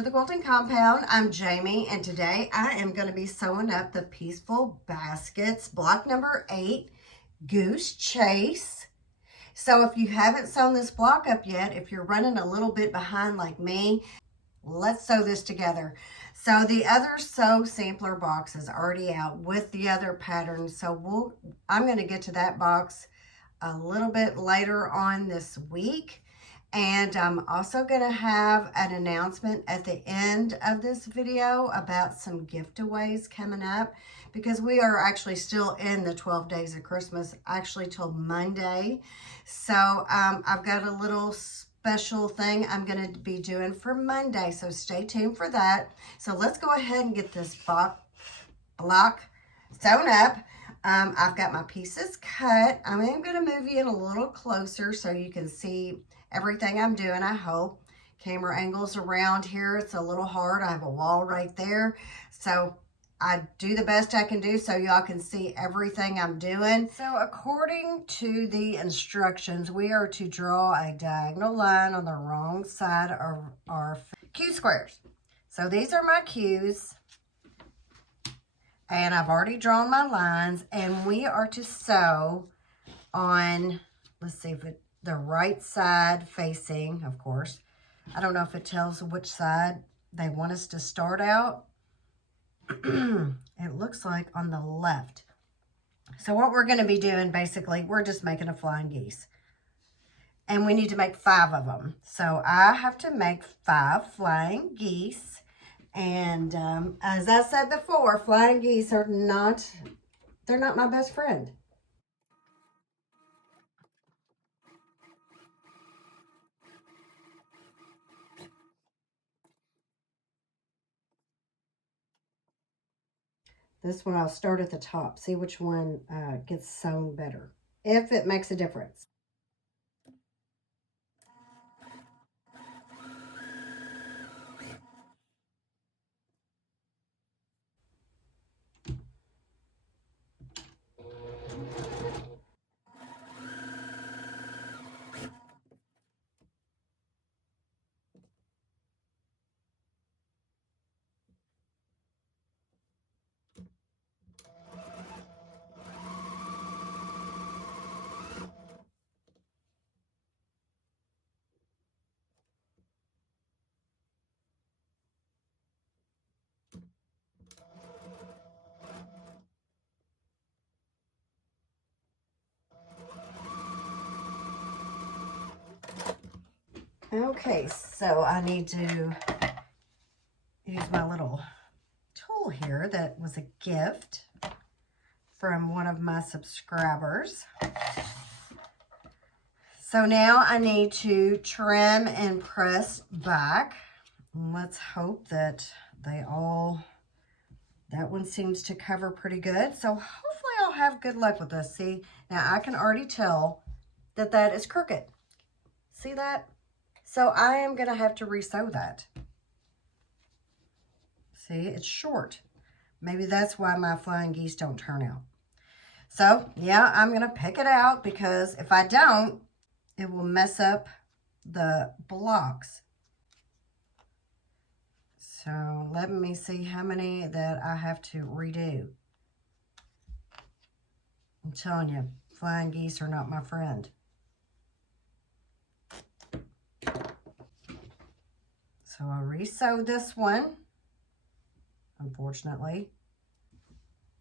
to the Quilting Compound. I'm Jamie, and today I am going to be sewing up the Peaceful Baskets, block number 8, Goose Chase. So if you haven't sewn this block up yet, if you're running a little bit behind like me, let's sew this together. So the other sew sampler box is already out with the other patterns. So I'm going to get to that box a little bit later on this week. And I'm also going to have an announcement at the end of this video about some gift-aways coming up, because we are actually still in the 12 days of Christmas, actually till Monday. So I've got a little special thing I'm going to be doing for Monday, so stay tuned for that. So let's go ahead and get this block sewn up. I've got my pieces cut. I am going to move you in a little closer so you can see everything I'm doing, I hope. Camera angles around here, it's a little hard. I have a wall right there. So I do the best I can do so y'all can see everything I'm doing. So according to the instructions, we are to draw a diagonal line on the wrong side of our Q squares. So these are my Qs. And I've already drawn my lines, and we are to sew on, let's see if the right side facing, of course. I don't know if it tells which side they want us to start out. It looks like on the left. So what we're going to be doing, basically, we're just making a flying geese. And we need to make 5 of them. So I have to make 5 flying geese. And as I said before, flying geese are they're not my best friend. This one I'll start at the top, see which one gets sewn better, if it makes a difference. Okay, so I need to use my little tool here that was a gift from one of my subscribers. So now I need to trim and press back. Let's hope that that one seems to cover pretty good. So hopefully I'll have good luck with this. See, now I can already tell that that is crooked. See that? So I am going to have to resew that. See, it's short. Maybe that's why my flying geese don't turn out. So, yeah, I'm going to pick it out, because if I don't, it will mess up the blocks. So, let me see how many that I have to redo. I'm telling you, flying geese are not my friend. So I re-sewed this one, unfortunately.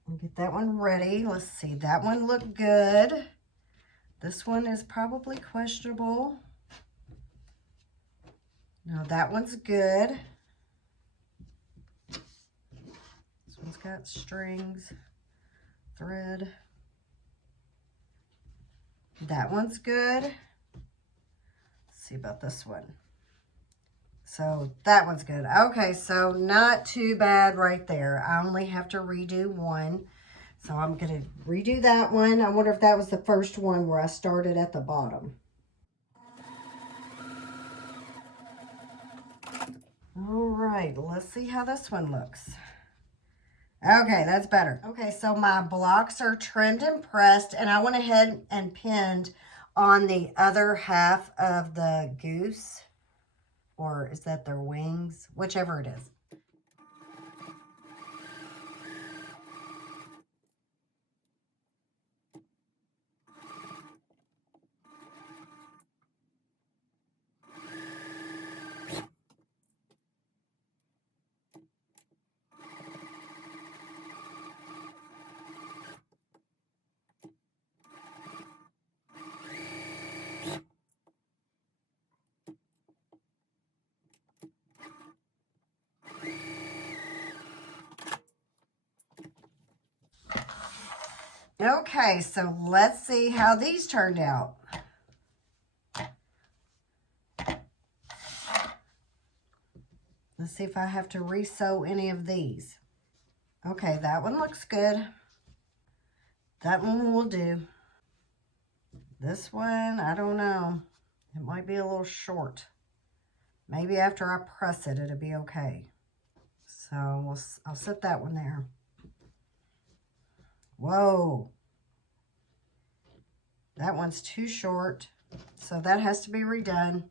I'll get that one ready. Let's see, that one looked good. This one is probably questionable. No, that one's good. This one's got strings, thread. That one's good. Let's see about this one. So that one's good. Okay, so not too bad right there. I only have to redo one. So I'm going to redo that one. I wonder if that was the first one where I started at the bottom. All right, let's see how this one looks. Okay, that's better. Okay, so my blocks are trimmed and pressed, and I went ahead and pinned on the other half of the goose or is that their wings? Whichever it is. Okay, so let's see how these turned out. Let's see if I have to re-sew any of these. Okay, that one looks good. That one will do. This one, I don't know. It might be a little short. Maybe after I press it, it'll be okay. So I'll set that one there. Whoa. That one's too short. So that has to be redone.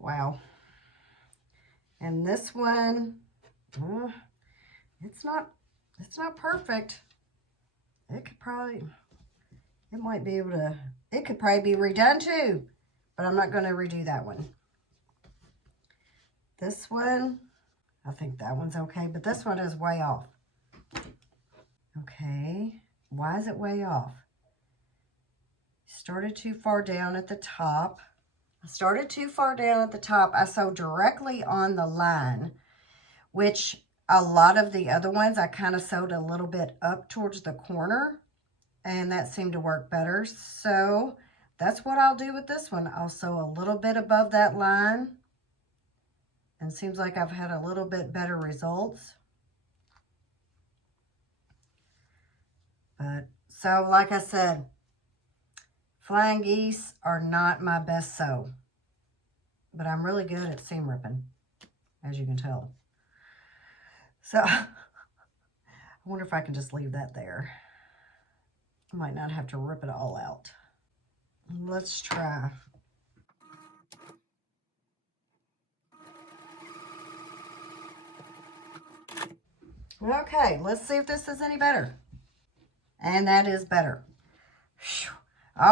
Wow. And this one, it's not perfect. It could probably be redone too, but I'm not going to redo that one. This one, I think that one's okay, but this one is way off. Okay, why is it way off? Started too far down at the top. I started too far down at the top. I sewed directly on the line, which a lot of the other ones I kind of sewed a little bit up towards the corner, and that seemed to work better. So that's what I'll do with this one. I'll sew a little bit above that line, and seems like I've had a little bit better results. But so like I said, flying geese are not my best sew, but I'm really good at seam ripping, as you can tell. So I wonder if I can just leave that there. I might not have to rip it all out. Let's try. Okay, let's see if this is any better. And that is better. Whew.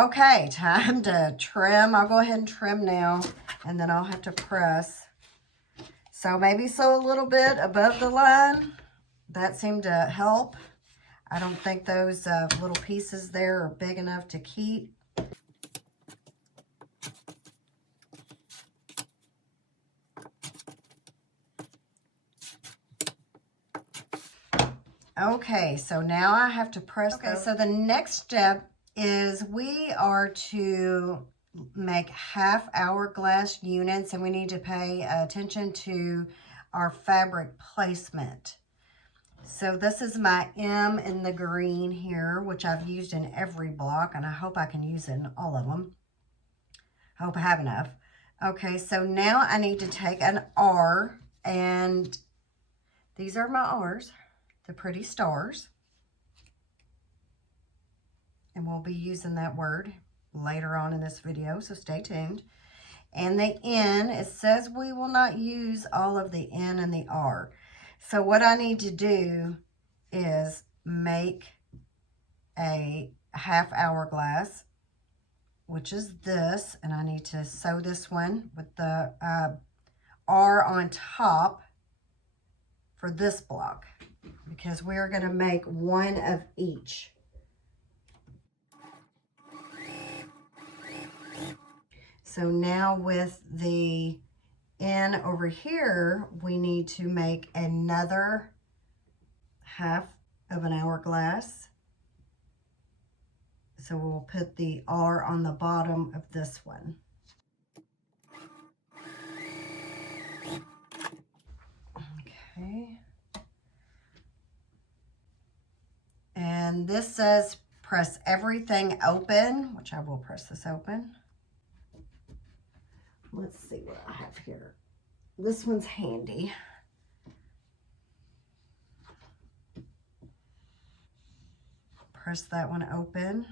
Okay, time to trim. I'll go ahead and trim now, and then I'll have to press. So maybe sew a little bit above the line. That seemed to help. I don't think those little pieces there are big enough to keep. Okay, so now I have to press. Okay, so the next step is we are to make half hourglass units, and we need to pay attention to our fabric placement. So this is my M in the green here, which I've used in every block, and I hope I can use it in all of them. I hope I have enough. Okay, so now I need to take an R, and these are my R's, the pretty stars. And we'll be using that word later on in this video, so stay tuned. And the N, it says we will not use all of the N and the R. So what I need to do is make a half hourglass, which is this, and I need to sew this one with the R on top for this block, because we're going to make one of each. So now with the N over here, we need to make another half of an hourglass. So we'll put the R on the bottom of this one. Okay. And this says press everything open, which I will press this open. Let's see what I have here. This one's handy. Press that one open.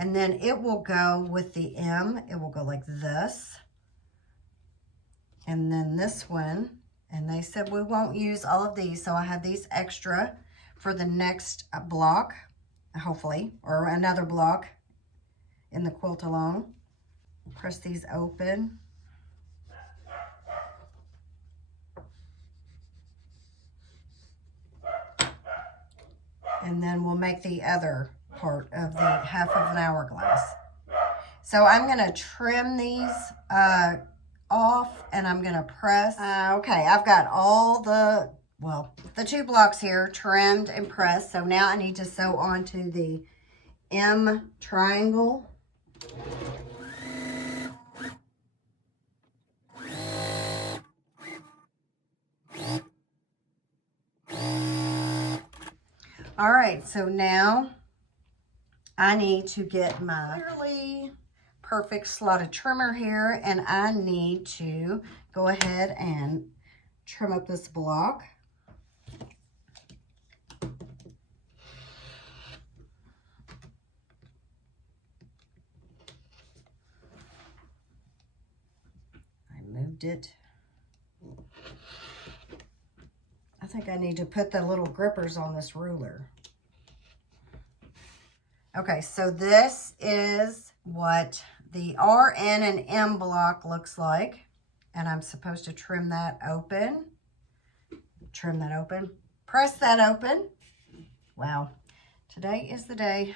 And then it will go with the M. It will go like this. And then this one. And they said we won't use all of these. So I have these extra for the next block, hopefully, or another block in the quilt along. Press these open. And then we'll make the other part of the half of an hourglass. So I'm going to trim these off, and I'm going to press. Okay, I've got all the 2 blocks here trimmed and pressed. So now I need to sew onto the M triangle. All right, so now I need to get my clearly perfect slotted trimmer here, and I need to go ahead and trim up this block. I moved it. I think I need to put the little grippers on this ruler. Okay, so this is what the R, N, and M block looks like. And I'm supposed to trim that open. Trim that open. Press that open. Wow, today is the day.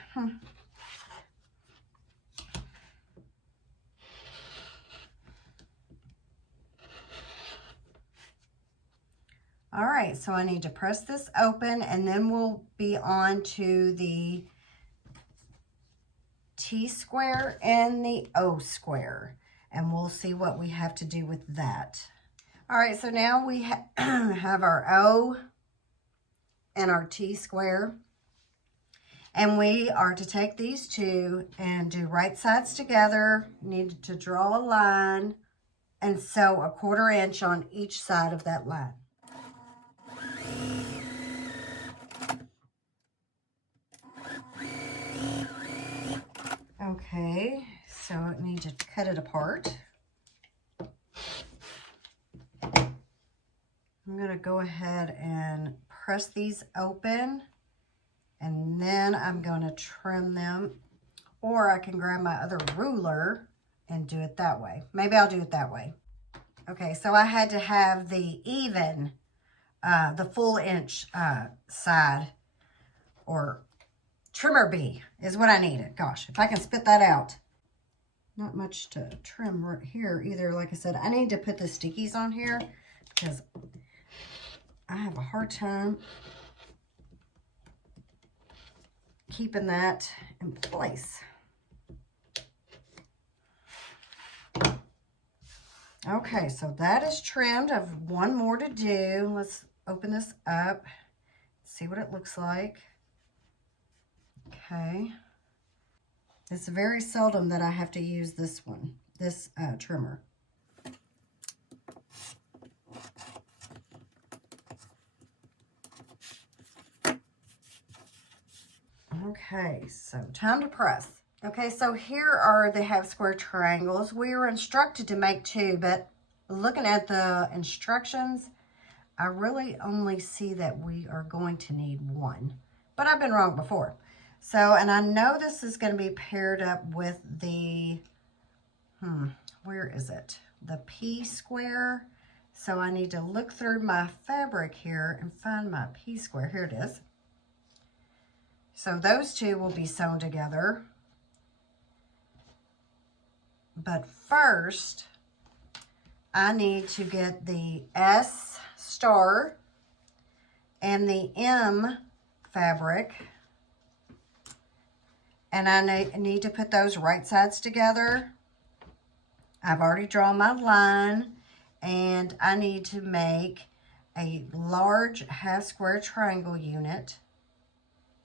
All right, so I need to press this open, and then we'll be on to the T square and the O square, and we'll see what we have to do with that. All right, so now we have our O and our T square, and we are to take these two and do right sides together. Need to draw a line and sew a 1/4 inch on each side of that line. Okay, so I need to cut it apart. I'm going to go ahead and press these open, and then I'm going to trim them, or I can grab my other ruler and do it that way. Maybe I'll do it that way. Okay, so I had to have the even, the full inch side, or trimmer B is what I needed. Gosh, if I can spit that out. Not much to trim right here either. Like I said, I need to put the stickies on here because I have a hard time keeping that in place. Okay, so that is trimmed. I have one more to do. Let's open this up, see what it looks like. Okay. It's very seldom that I have to use this one, this trimmer. Okay, so time to press. Okay, so here are the half square triangles. We were instructed to make 2, but looking at the instructions, I really only see that we are going to need 1. But I've been wrong before. So, and I know this is going to be paired up with the, where is it? The P square. So I need to look through my fabric here and find my P square. Here it is. So those two will be sewn together. But first, I need to get the S star and the M fabric. And I need to put those right sides together. I've already drawn my line, and I need to make a large half square triangle unit.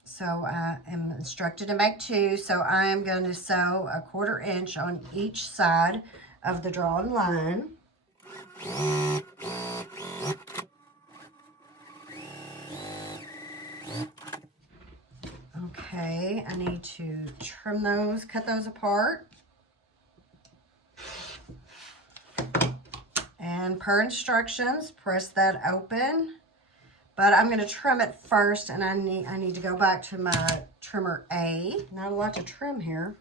So I am instructed to make 2, so I am going to sew a 1/4 inch on each side of the drawn line. Okay, I need to trim those, cut those apart. And per instructions, press that open. But I'm going to trim it first, and I need to go back to my trimmer A. Not a lot to trim here.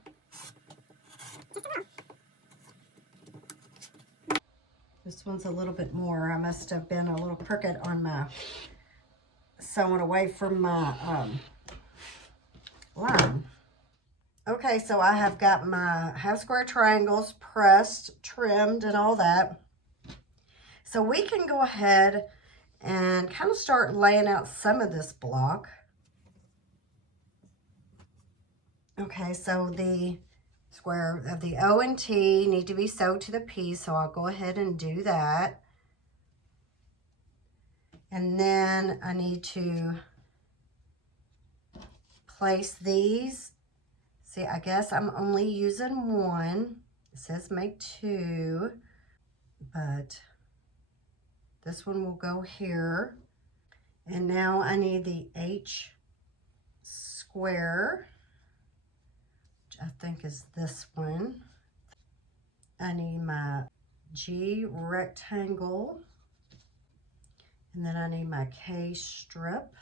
This one's a little bit more. I must have been a little crooked on my sewing away from my line. Okay, so I have got my half square triangles pressed, trimmed, and all that. So we can go ahead and kind of start laying out some of this block. Okay, so the square of the O and T need to be sewed to the piece, so I'll go ahead and do that. And then I need to place these. See, I guess I'm only using one. It says make two, but this one will go here. And now I need the H square, which I think is this one. I need my G rectangle, and then I need my K strip.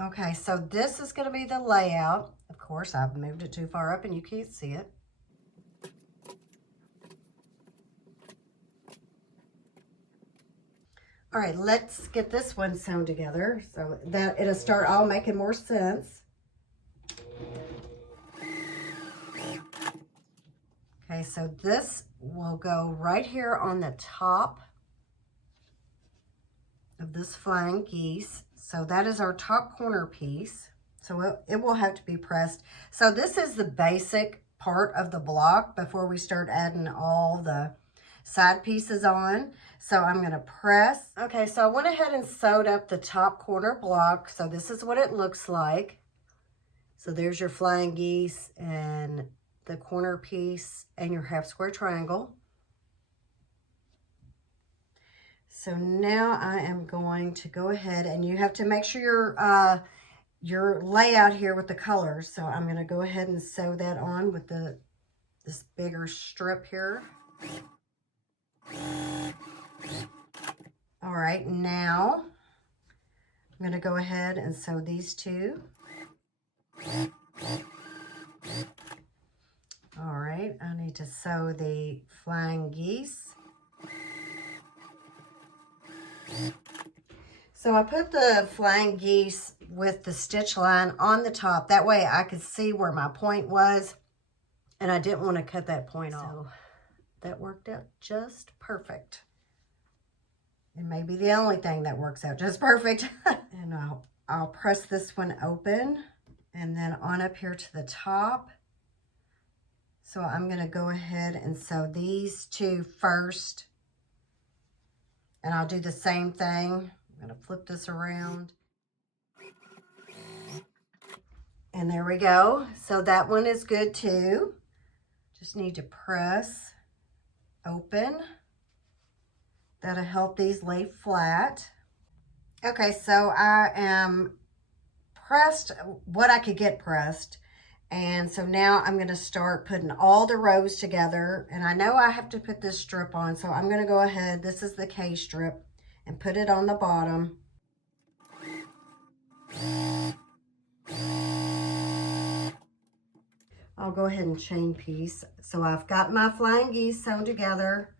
Okay, so this is going to be the layout. Of course, I've moved it too far up and you can't see it. All right, let's get this one sewn together so that it'll start all making more sense. Okay, so this will go right here on the top of this flying geese. So that is our top corner piece. So it will have to be pressed. So this is the basic part of the block before we start adding all the side pieces on. So I'm going to press. Okay, so I went ahead and sewed up the top corner block. So this is what it looks like. So there's your flying geese and the corner piece and your half square triangle. So now I am going to go ahead, and you have to make sure your layout here with the colors. So I'm going to go ahead and sew that on with this bigger strip here. All right, now I'm going to go ahead and sew these two. All right, I need to sew the flying geese. So I put the flying geese with the stitch line on the top. That way I could see where my point was, and I didn't want to cut that point off. So that worked out just perfect. It may be the only thing that works out just perfect. And I'll press this one open and then on up here to the top. So I'm going to go ahead and sew these two first. And I'll do the same thing. I'm going to flip this around. And there we go. So that one is good too. Just need to press open. That'll help these lay flat. Okay, so I am pressed what I could get pressed. And so now I'm going to start putting all the rows together. And I know I have to put this strip on, so I'm going to go ahead. This is the K strip, and put it on the bottom. I'll go ahead and chain piece. So I've got my flying geese sewn together.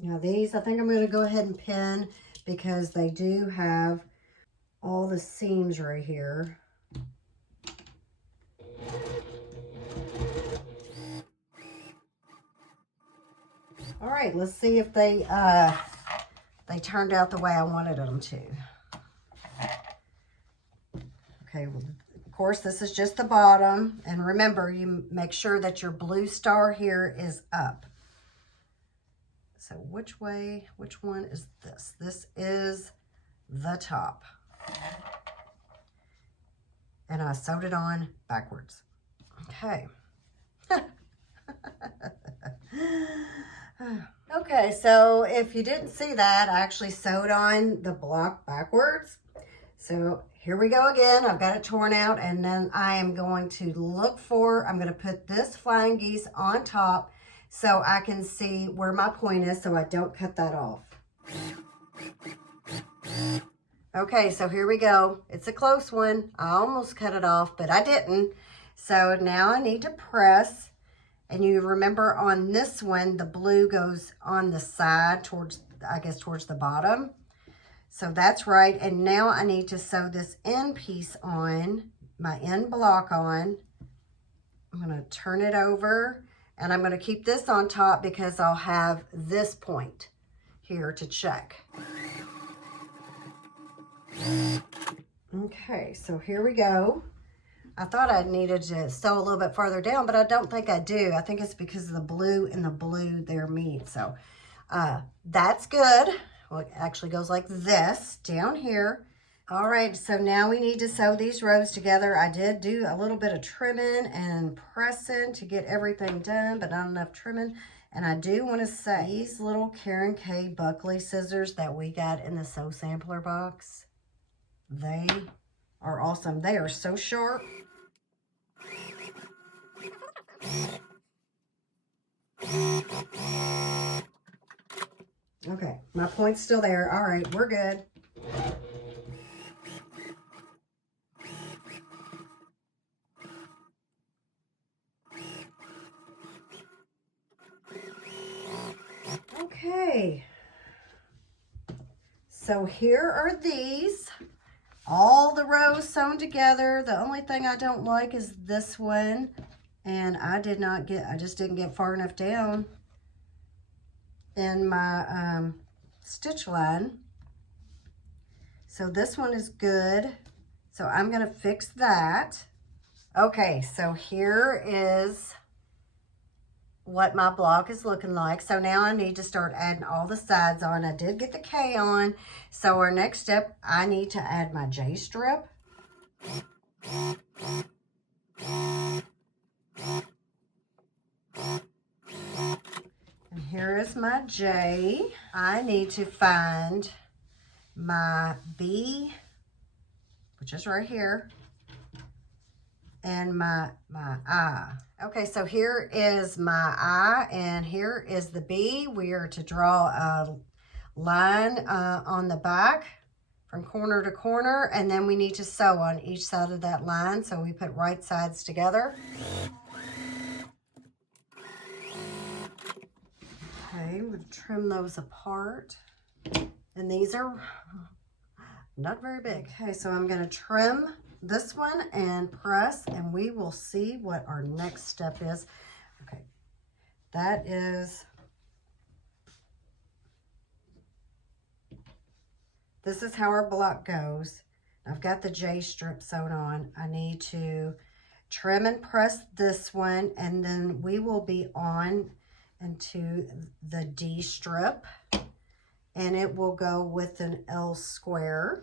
Now these, I think I'm going to go ahead and pin because they do have all the seams right here. All right, let's see if they turned out the way I wanted them to. Okay, well, of course, this is just the bottom. And remember, you make sure that your blue star here is up. So which one is this? This is the top. And I sewed it on backwards. Okay. Okay, so if you didn't see that, I actually sewed on the block backwards. So here we go again. I've got it torn out, and then I am going to I'm going to put this flying geese on top so I can see where my point is so I don't cut that off. Okay, so here we go. It's a close one. I almost cut it off, but I didn't. So now I need to press. And you remember on this one, the blue goes on the side towards, I guess, towards the bottom. So that's right. And now I need to sew this end piece on, my end block on. I'm going to turn it over, and I'm going to keep this on top because I'll have this point here to check. Okay, so here we go. I thought I needed to sew a little bit farther down, but I don't think I do. I think it's because of the blue and the blue there meet. So that's good. Well, it actually goes like this down here. All right, so now we need to sew these rows together. I did do a little bit of trimming and pressing to get everything done, but not enough trimming. And I do want to say these little Karen K Buckley scissors that we got in the Sew Sampler box, they are awesome. They are so sharp. Okay, my point's still there. All right, we're good. Okay, so here are these. All the rows sewn together. The only thing I don't like is this one. And I just didn't get far enough down in my stitch line. So this one is good. So I'm gonna fix that. Okay, so here is what my block is looking like. So now I need to start adding all the sides on. I did get the K on. So our next step, I need to add my J strip. And here is my J. I need to find my B, which is right here, and my I. Okay, so here is my I, and here is the B. We are to draw a line on the back from corner to corner, and then we need to sew on each side of that line. So we put right sides together. Okay, we'll trim those apart. And these are not very big. Okay, so I'm going to trim this one and press, and we will see what our next step is. Okay, that is, this is how our block goes. I've got the J strip sewn on. I need to trim and press this one, and then we will be on into the D strip, and it will go with an L square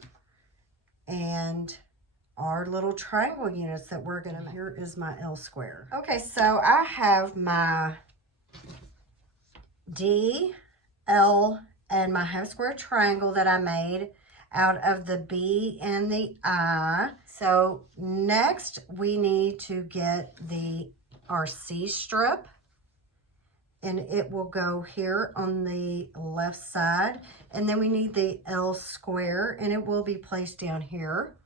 and our little triangle units that we're gonna, here is my L square. Okay, so I have my D, L, and my half square triangle that I made out of the B and the I. So next we need to get our C strip, and it will go here on the left side. And then we need the L square, and it will be placed down here.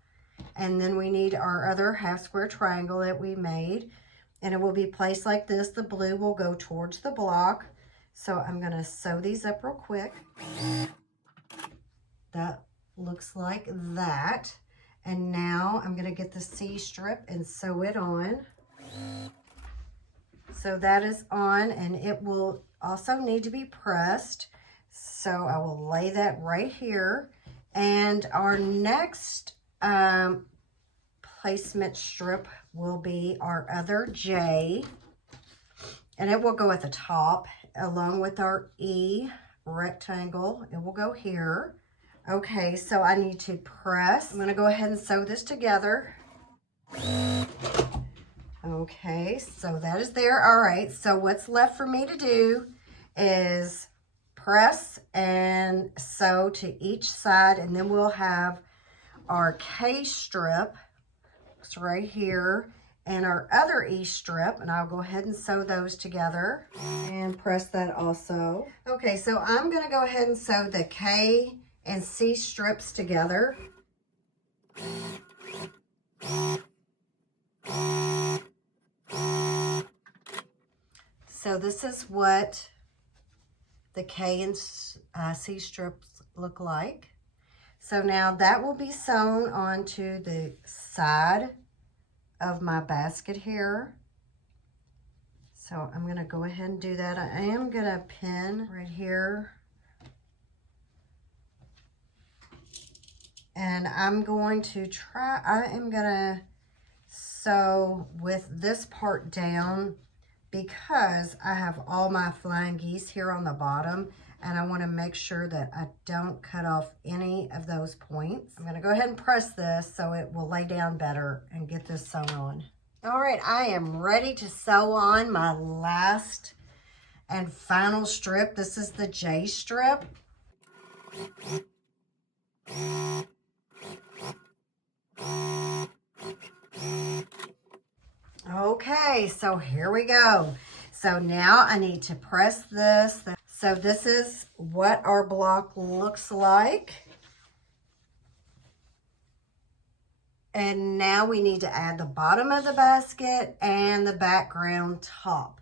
And then we need our other half square triangle that we made, and it will be placed like this. The blue will go towards the block. So I'm gonna sew these up real quick. That looks like that. And now I'm gonna get the C strip and sew it on. So that is on, and it will also need to be pressed. So I will lay that right here. And our next placement strip will be our other J, and it will go at the top along with our E rectangle. It will go here. Okay, so I need to press. I'm going to go ahead and sew this together. Okay, so that is there. All right, so what's left for me to do is press and sew to each side, and then we'll have our K strip. It's right here, and our other E strip, and I'll go ahead and sew those together and press that also. Okay, so I'm going to go ahead and sew the K and C strips together. So this is what the K and C strips look like. So now that will be sewn onto the side of my basket here. So I'm going to go ahead and do that. I am going to pin right here. And I'm going to try, I am going to sew with this part down because I have all my flying geese here on the bottom, and I want to make sure that I don't cut off any of those points. I'm going to go ahead and press this so it will lay down better and get this sewn on. All right, I am ready to sew on my last and final strip. This is the J strip. Okay, so here we go. So now I need to press this. So this is what our block looks like. And now we need to add the bottom of the basket and the background top.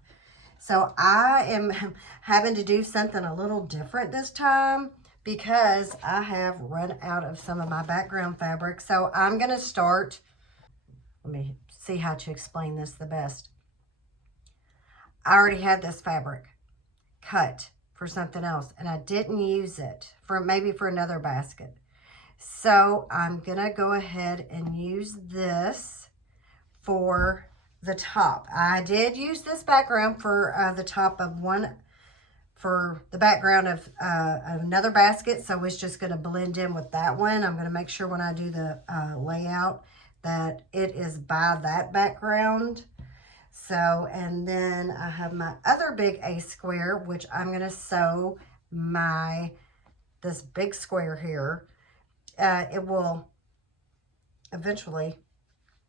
So I am having to do something a little different this time because I have run out of some of my background fabric. So I'm going to start, let me see how to explain this the best. I already had this fabric cut for something else, and I didn't use it for maybe for another basket. So I'm gonna go ahead and use this for the top. I did use this background for the top of one, for the background of another basket, so it's just gonna blend in with that one. I'm gonna make sure when I do the layout that it is by that background. So, and then I have my other big A square, which I'm going to sew this big square here. It will eventually,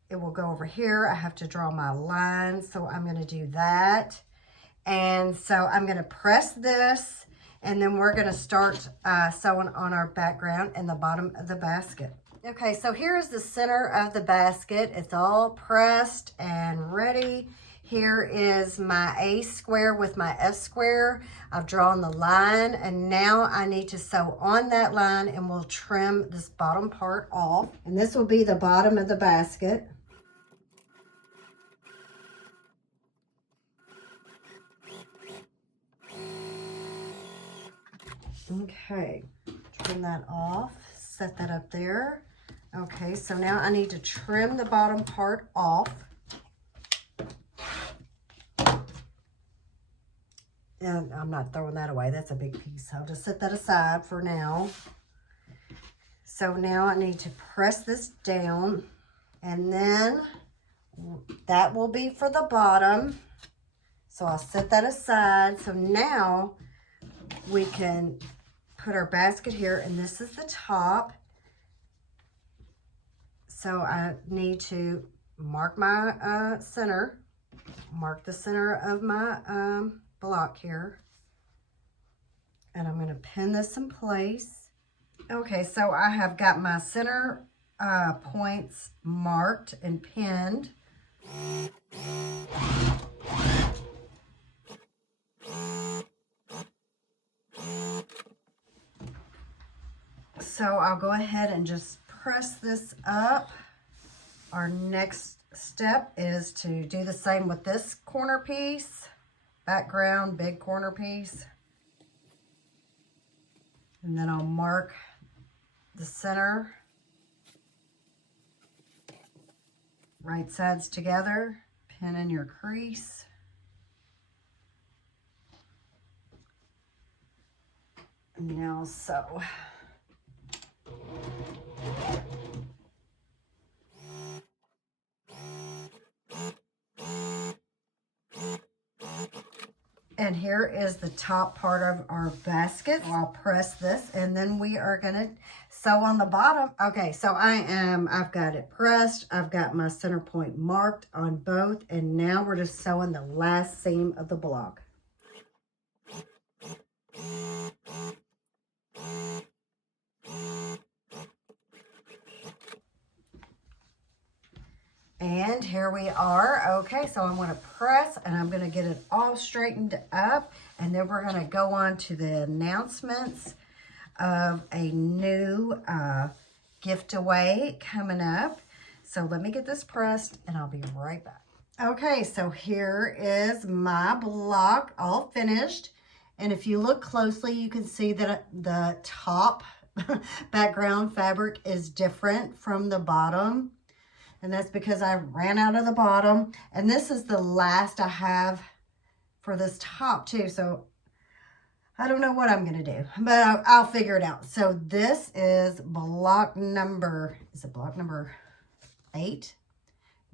it will go over here. I have to draw my line, so I'm going to do that. And so I'm going to press this, and then we're going to start sewing on our background in the bottom of the basket. Okay, so here's the center of the basket. It's all pressed and ready. Here is my A square with my F square. I've drawn the line, and now I need to sew on that line, and we'll trim this bottom part off. And this will be the bottom of the basket. Okay, trim that off, set that up there. Okay, so now I need to trim the bottom part off. And I'm not throwing that away. That's a big piece. I'll just set that aside for now. So now I need to press this down, and then that will be for the bottom. So I'll set that aside. So now we can put our basket here, and this is the top. So I need to mark my center, mark the center of my block here, and I'm going to pin this in place. Okay, so I have got my center points marked and pinned. So I'll go ahead and just press this up. Our next step is to do the same with this corner piece. Background, big corner piece. And then I'll mark the center. Right sides together, pin in your crease. And now sew. And here is the top part of our basket. I'll press this and then we are gonna sew on the bottom. Okay, so I've got it pressed. I've got my center point marked on both, and now we're just sewing the last seam of the block. And here we are. Okay, so I'm going to press and I'm going to get it all straightened up. And then we're going to go on to the announcements of a new giftaway coming up. So let me get this pressed and I'll be right back. Okay, so here is my block all finished. And if you look closely, you can see that the top background fabric is different from the bottom. And that's because I ran out of the bottom. And this is the last I have for this top too. So I don't know what I'm going to do, but I'll figure it out. So this is block number, is it block number 8?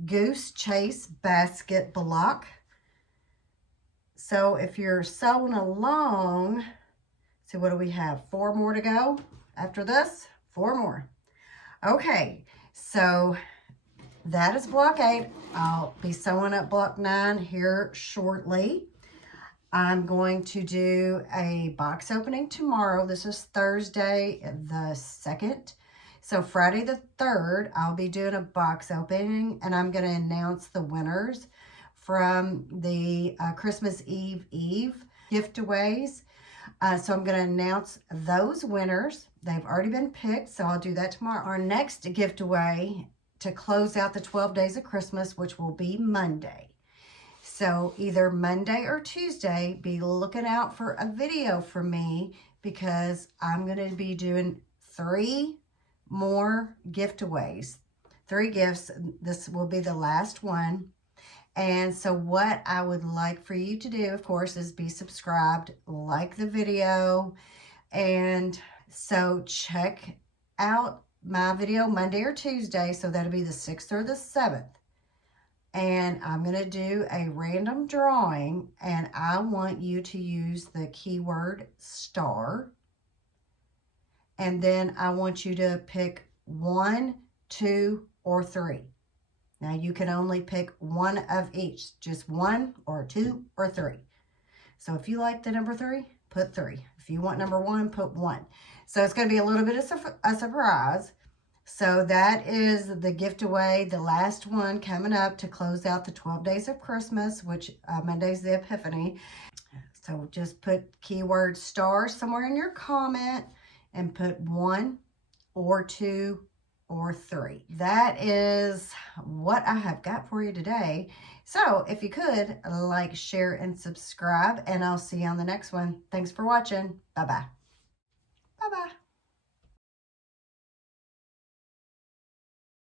Goose Chase Basket Block. So if you're sewing along, see, what do we have? 4 more to go after this? 4 more. Okay, so that is block 8. I'll be sewing up block 9 here shortly. I'm going to do a box opening tomorrow. This is Thursday the 2nd. So Friday the 3rd, I'll be doing a box opening, and I'm going to announce the winners from the Christmas Eve Giftaways. So I'm going to announce those winners. They've already been picked, so I'll do that tomorrow. Our next giftaway to close out the 12 days of Christmas, which will be Monday. So either Monday or Tuesday, be looking out for a video from me, because I'm going to be doing 3 more giftaways, 3 gifts. This will be the last one. And so what I would like for you to do, of course, is be subscribed, like the video. And so check out my video Monday or Tuesday. So that'll be the 6th or the 7th. And I'm going to do a random drawing, and I want you to use the keyword star. And then I want you to pick 1, 2, or 3. Now you can only pick 1 of each, just 1 or 2 or 3. So if you like the number 3, put 3. If you want number 1, put 1. So it's going to be a little bit of a surprise. So that is the giftaway, the last one coming up to close out the 12 days of Christmas, which Monday's the Epiphany. So just put keyword star somewhere in your comment and put 1 or 2 or 3. That is what I have got for you today. So if you could, like, share, and subscribe, and I'll see you on the next one. Thanks for watching. Bye-bye.